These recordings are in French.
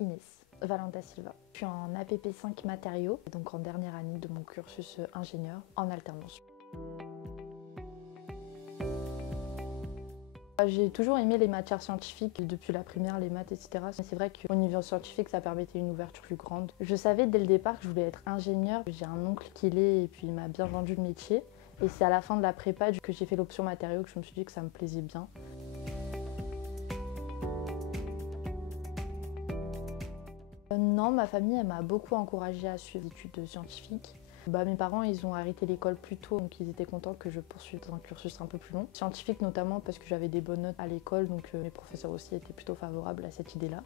Inès Valenta Silva. Je suis en APP5 matériaux, donc en dernière année de mon cursus ingénieur en alternance. J'ai toujours aimé les matières scientifiques, depuis la primaire, les maths, etc. Mais c'est vrai qu'au niveau scientifique, ça permettait une ouverture plus grande. Je savais dès le départ que je voulais être ingénieur. J'ai un oncle qui l'est et puis il m'a bien vendu le métier. Et c'est à la fin de la prépa que j'ai fait l'option matériaux que je me suis dit que ça me plaisait bien. Non, ma famille elle m'a beaucoup encouragée à suivre des études scientifiques. Mes parents ils ont arrêté l'école plus tôt, donc ils étaient contents que je poursuive dans un cursus un peu plus long. Scientifique notamment parce que j'avais des bonnes notes à l'école, donc mes professeurs aussi étaient plutôt favorables à cette idée-là.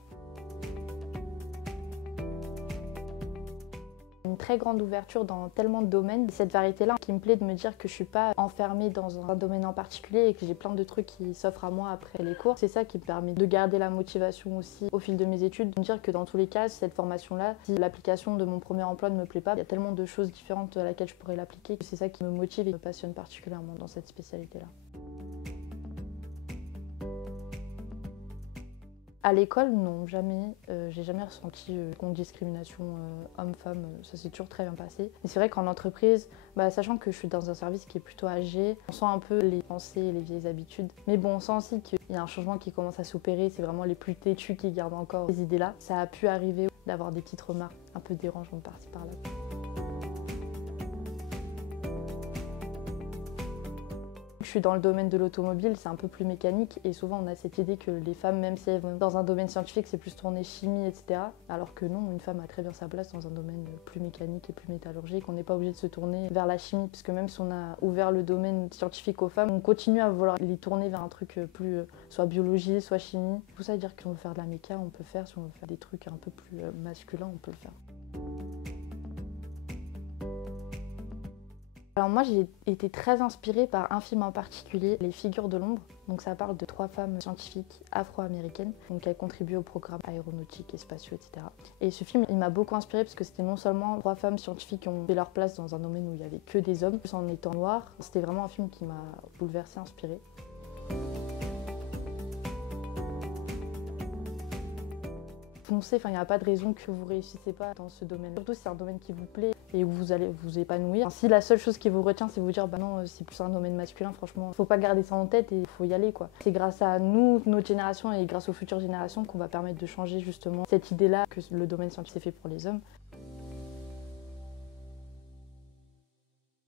Une très grande ouverture dans tellement de domaines. Cette variété-là qui me plaît de me dire que je suis pas enfermée dans un domaine en particulier et que j'ai plein de trucs qui s'offrent à moi après les cours. C'est ça qui me permet de garder la motivation aussi au fil de mes études. De me dire que dans tous les cas, cette formation-là, si l'application de mon premier emploi ne me plaît pas, il y a tellement de choses différentes à laquelle je pourrais l'appliquer. C'est ça qui me motive et me passionne particulièrement dans cette spécialité-là. À l'école, non, jamais. J'ai jamais ressenti de discrimination homme-femme, ça s'est toujours très bien passé. Mais c'est vrai qu'en entreprise, sachant que je suis dans un service qui est plutôt âgé, on sent un peu les pensées et les vieilles habitudes. Mais bon, on sent aussi qu'il y a un changement qui commence à s'opérer, c'est vraiment les plus têtus qui gardent encore ces idées-là. Ça a pu arriver d'avoir des petites remarques un peu dérangeantes par-ci par-là. Je suis dans le domaine de l'automobile, c'est un peu plus mécanique et souvent on a cette idée que les femmes, même si elles vont dans un domaine scientifique, c'est plus tourné chimie, etc. Alors que non, une femme a très bien sa place dans un domaine plus mécanique et plus métallurgique. On n'est pas obligé de se tourner vers la chimie, puisque même si on a ouvert le domaine scientifique aux femmes, on continue à vouloir les tourner vers un truc plus soit biologie, soit chimie. Tout ça veut dire que si on veut faire de la méca, on peut faire. Si on veut faire des trucs un peu plus masculins, on peut le faire. Alors moi j'ai été très inspirée par un film en particulier, Les Figures de l'ombre. Donc ça parle de 3 femmes scientifiques afro-américaines, donc elles contribuent au programme aéronautique et spatiaux, etc. Et ce film il m'a beaucoup inspirée parce que c'était non seulement 3 femmes scientifiques qui ont fait leur place dans un domaine où il n'y avait que des hommes, en étant noires. C'était vraiment un film qui m'a bouleversée, inspirée. Foncez, il n'y a pas de raison que vous ne réussissez pas dans ce domaine. Surtout si c'est un domaine qui vous plaît et où vous allez vous épanouir. Si la seule chose qui vous retient, c'est vous dire non, c'est plus un domaine masculin, franchement, faut pas garder ça en tête et il faut y aller, quoi. C'est grâce à nous, notre génération et grâce aux futures générations qu'on va permettre de changer justement cette idée-là que le domaine scientifique c'est fait pour les hommes.